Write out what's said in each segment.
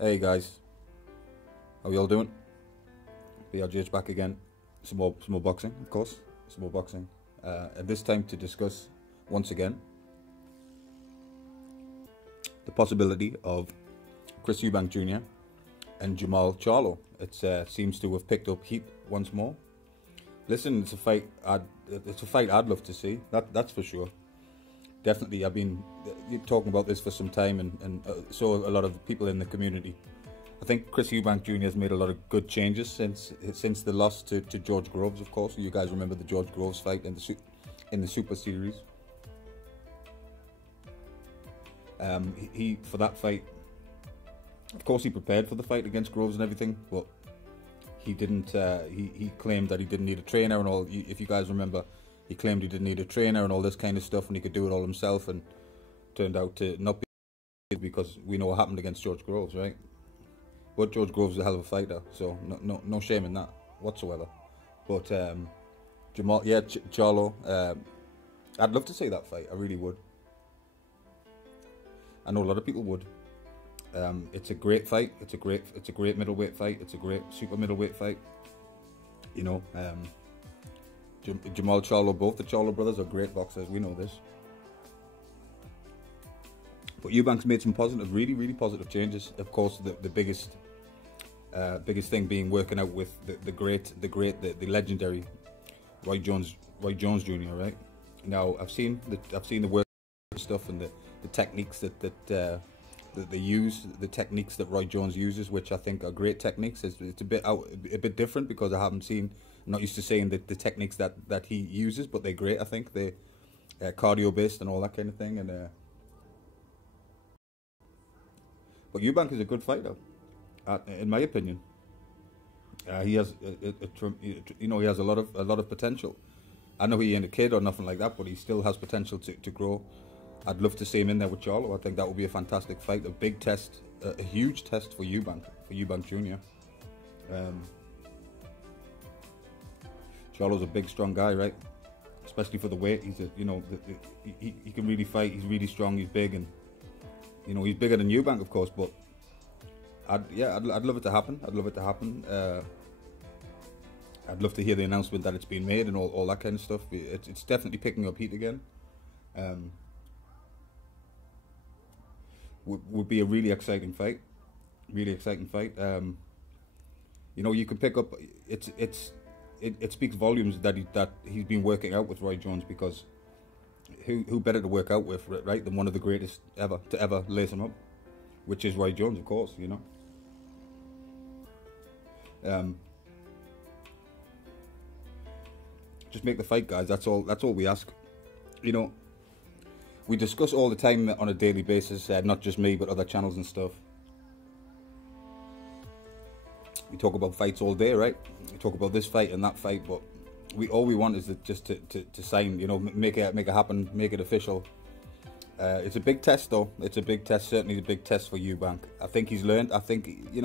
Hey guys, how y'all doing? BRGH back again. Some more boxing, of course. Some more boxing. And this time to discuss once again the possibility of Chris Eubank Jr. and Jamal Charlo. It seems to have picked up heat once more. Listen, it's a fight I'd love to see. That's for sure. Definitely, I've been talking about this for some time, and so a lot of people in the community. I think Chris Eubank Jr. has made a lot of good changes since the loss to George Groves, of course. You guys remember the George Groves fight in the Super Series. He for that fight, of course, he prepared for the fight against Groves and everything, but he didn't. He claimed that he didn't need a trainer and all. If you guys remember, he claimed he didn't need a trainer and all this kind of stuff, and he could do it all himself. And turned out to not be, because we know what happened against George Groves, right? But George Groves is a hell of a fighter, so no shame in that whatsoever. But Jamal, yeah, Charlo, I'd love to see that fight. I really would. I know a lot of people would. It's a great fight. It's a great middleweight fight. It's a great super middleweight fight. You know, Jamal Charlo, both the Charlo brothers are great boxers. We know this. But Eubank's made some positive, really positive changes. Of course, the biggest thing being working out with the legendary Roy Jones Jr. Right now, I've seen the work stuff and the techniques that they use, the techniques that Roy Jones uses, which I think are great techniques. It's a bit different because I'm not used to saying the techniques that he uses, but they're great. I think they're cardio based and all that kind of thing. And but Eubank is a good fighter, in my opinion. He has he has a lot of potential. I know he ain't a kid or nothing like that, but he still has potential to grow. I'd love to see him in there with Charlo. I think that would be a fantastic fight, a big test, a huge test for Eubank Jr. Charlo's a big, strong guy, right? Especially for the weight. He's he can really fight. He's really strong. He's big, and he's bigger than Eubank, of course. But I'd love it to happen. I'd love it to happen. I'd love to hear the announcement that it's been made and all that kind of stuff. It's definitely picking up heat again. Would be a really exciting fight. You can pick up. It speaks volumes that he's been working out with Roy Jones, because who better to work out with, right, than one of the greatest ever to ever lace him up, which is Roy Jones, of course. Just make the fight, guys. That's all we ask. We discuss all the time on a daily basis, not just me, but other channels and stuff. We talk about fights all day, right? We talk about this fight and that fight, but all we want is just to sign, make it happen, make it official. It's a big test, though. It's a big test, certainly a big test for Eubank. I think he's learned. I think, he's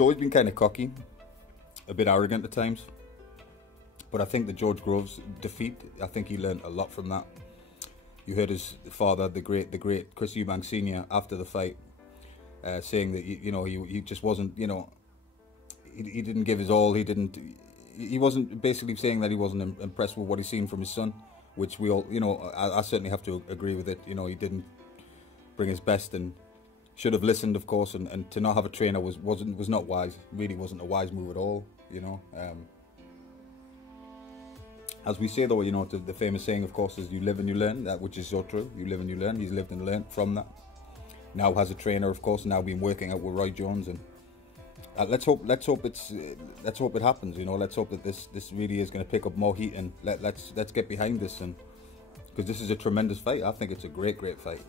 always been kind of cocky, a bit arrogant at times. But I think the George Groves defeat, I think he learned a lot from that. You heard his father, the great Chris Eubank Sr., after the fight, saying that he just wasn't, he didn't give his all. He wasn't, basically saying that he wasn't impressed with what he's seen from his son, which we all, I certainly have to agree with it. He didn't bring his best and should have listened, of course, and to not have a trainer was not wise. Really wasn't a wise move at all. As we say, though, the famous saying, of course, is you live and you learn, that which is so true. You live and you learn. He's lived and learned from that. Now has a trainer, of course. Now been working out with Roy Jones, and let's hope it happens. Let's hope that this really is going to pick up more heat, and let's get behind this, and because this is a tremendous fight. I think it's a great fight.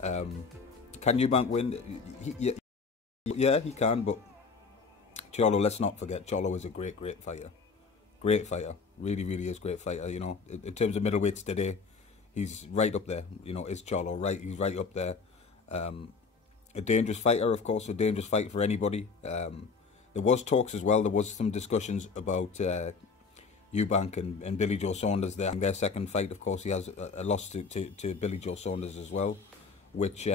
Can Eubank win? Yeah, he can. But Charlo, let's not forget, Charlo is a great fighter. Great fighter, really is great fighter. In terms of middleweights today, he's right up there. Is Charlo right? He's right up there. A dangerous fighter, of course, a dangerous fight for anybody. There was talks as well. There was some discussions about Eubank and Billy Joe Saunders there. Their second fight, of course, he has a loss to Billy Joe Saunders as well, which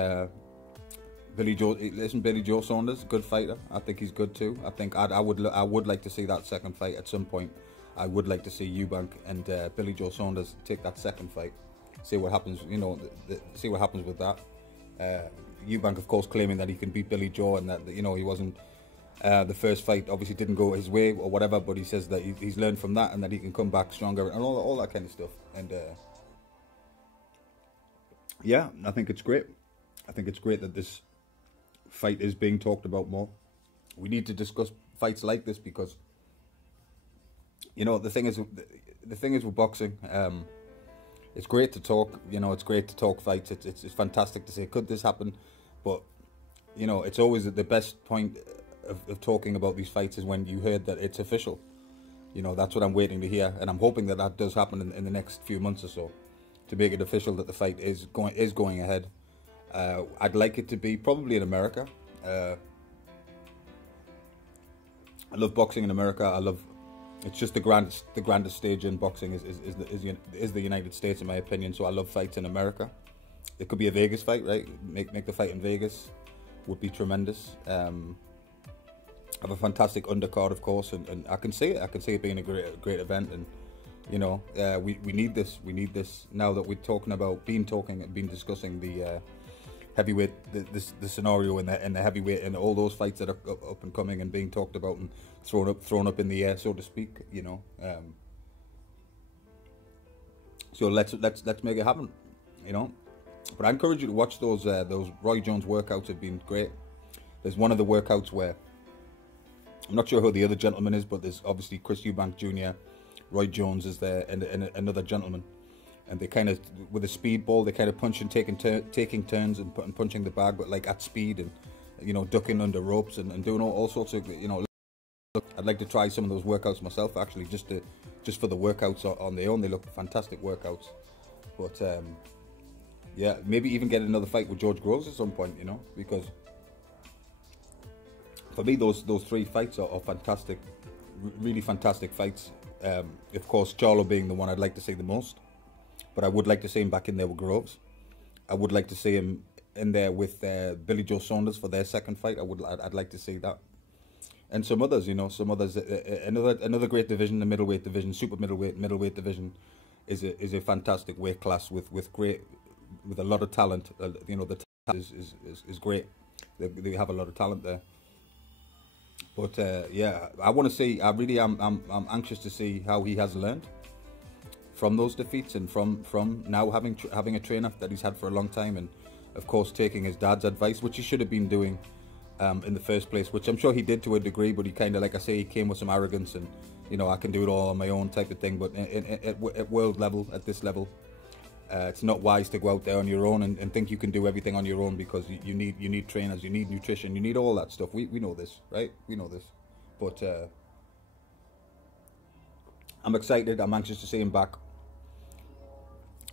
Billy Joe Saunders, good fighter. I think he's good too. I think I would like to see that second fight at some point. I would like to see Eubank and Billy Joe Saunders take that second fight. See what happens. You know, see what happens with that. Eubank, of course, claiming that he can beat Billy Joe and that, you know, he wasn't. The first fight obviously didn't go his way or whatever, but he says that he's learned from that and that he can come back stronger and all that kind of stuff. And yeah, I think it's great. I think it's great that this fight is being talked about more. We need to discuss fights like this because, you know, the thing is with boxing, it's great to talk. You know, it's great to talk fights. It's fantastic to say, could this happen? But, you know, it's always the best point of talking about these fights is when you heard that it's official. You know, that's what I'm waiting to hear, and I'm hoping that that does happen in the next few months or so, to make it official that the fight is going ahead. I'd like it to be probably in America. I love boxing in America. It's just the grandest stage in boxing is the United States, in my opinion. So I love fights in America. It could be a Vegas fight, right? Make the fight in Vegas would be tremendous. Have a fantastic undercard, of course, and I can see it. I can see it being a great event, and you know, we need this. We need this now that we're been discussing the heavyweight, the scenario in the heavyweight, and all those fights that are up and coming and being talked about and thrown up in the air, so to speak. You know, so let's make it happen. You know, but I encourage you to watch those Roy Jones workouts. Have been great. There's one of the workouts where I'm not sure who the other gentleman is, but there's obviously Chris Eubank Jr., Roy Jones is there, and another gentleman. And they kind of, with a speedball, they kind of punch and taking turns and punching the bag, but like at speed, and you know, ducking under ropes and doing all sorts of, you know. I'd like to try some of those workouts myself, actually, just for the workouts on their own. They look fantastic workouts. But yeah, maybe even get another fight with George Groves at some point, you know, because for me those three fights are fantastic, really fantastic fights. Of course, Charlo being the one I'd like to see the most. But I would like to see him back in there with Groves. I would like to see him in there with Billy Joe Saunders for their second fight. I'd like to see that, and some others. You know, some others. Another great division, the middleweight division, super middleweight division, is a fantastic weight class with a lot of talent. You know, the talent is great. They have a lot of talent there. But yeah, I want to see. I really am. I'm anxious to see how he has learned from those defeats, and from now having a trainer that he's had for a long time, and of course taking his dad's advice, which he should have been doing in the first place, which I'm sure he did to a degree, but he kind of, like I say, he came with some arrogance and, you know, I can do it all on my own type of thing. But at world level, at this level, it's not wise to go out there on your own and think you can do everything on your own, because you need trainers, you need nutrition, you need all that stuff. We know this, right? We know this. But I'm excited. I'm anxious to see him back.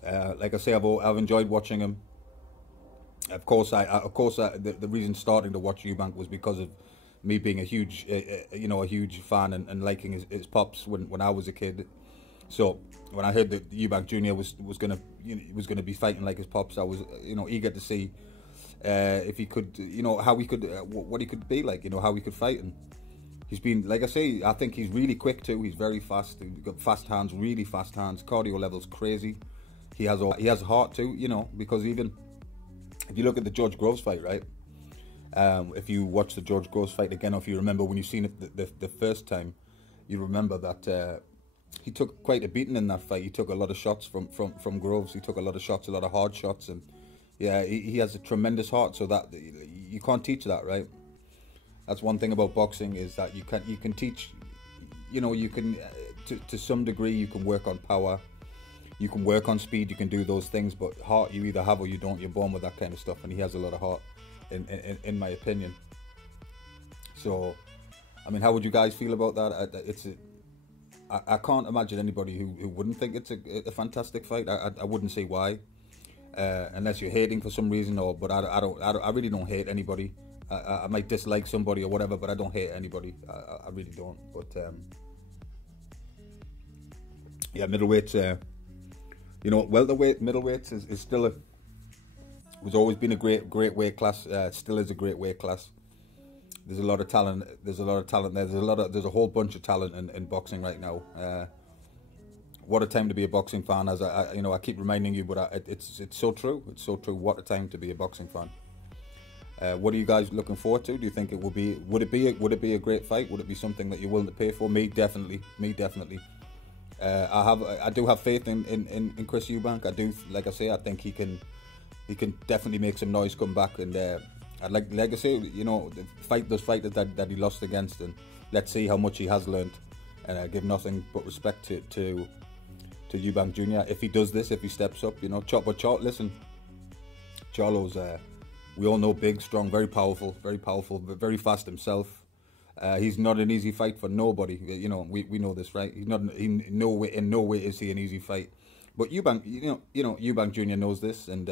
Like I say, I've enjoyed watching him. Of course, the reason starting to watch Eubank was because of me being a huge, a huge fan and liking his pops when I was a kid. So when I heard that Eubank Jr. was gonna be fighting like his pops, I was, eager to see if he could, how he could, what he could be like, how he could fight. And he's been, like I say, I think he's really quick too. He's very fast. He's got fast hands, really fast hands. Cardio levels crazy. He has heart too, because even if you look at the George Groves fight, right? If you watch the George Groves fight again, or if you remember when you've seen it the first time, you remember that he took quite a beating in that fight. He took a lot of shots from Groves. He took a lot of shots, a lot of hard shots, and yeah, he has a tremendous heart. So that you can't teach that, right? That's one thing about boxing, is that you can teach. You can to some degree you can work on power. You can work on speed, you can do those things, but heart you either have or you don't. You're born with that kind of stuff, and he has a lot of heart, in my opinion. So, I mean, how would you guys feel about that? I can't imagine anybody who wouldn't think it's a fantastic fight. I wouldn't say why, unless you're hating for some reason, but I really don't hate anybody. I might dislike somebody or whatever, but I don't hate anybody. I really don't. But yeah, middleweight. Welterweight, middleweight is still It's always been a great weight class. Still is a great weight class. There's a lot of talent. There's a lot of talent there. There's a whole bunch of talent in boxing right now. What a time to be a boxing fan! As I keep reminding you, but it's so true. It's so true. What a time to be a boxing fan. What are you guys looking forward to? Do you think it will be? Would it be a great fight? Would it be something that you're willing to pay for? Me, definitely. Me, definitely. I do have faith in Chris Eubank. I do, like I say, I think he can definitely make some noise, come back, and I'd like I say, you know, fight those fighters that he lost against, and let's see how much he has learned. And I give nothing but respect to Eubank Jr. If he does this, if he steps up, you know, listen, Charlo's, we all know, big, strong, very powerful, very fast himself. He's not an easy fight for nobody. You know, we know this, right? He's not. In no way is he an easy fight. But Eubank, you know, Eubank Jr. knows this, and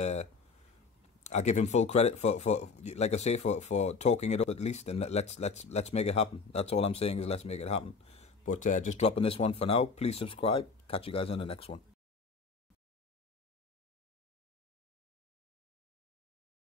I give him full credit for like I say, for talking it up at least. And let's make it happen. That's all I'm saying is let's make it happen. But just dropping this one for now. Please subscribe. Catch you guys on the next one.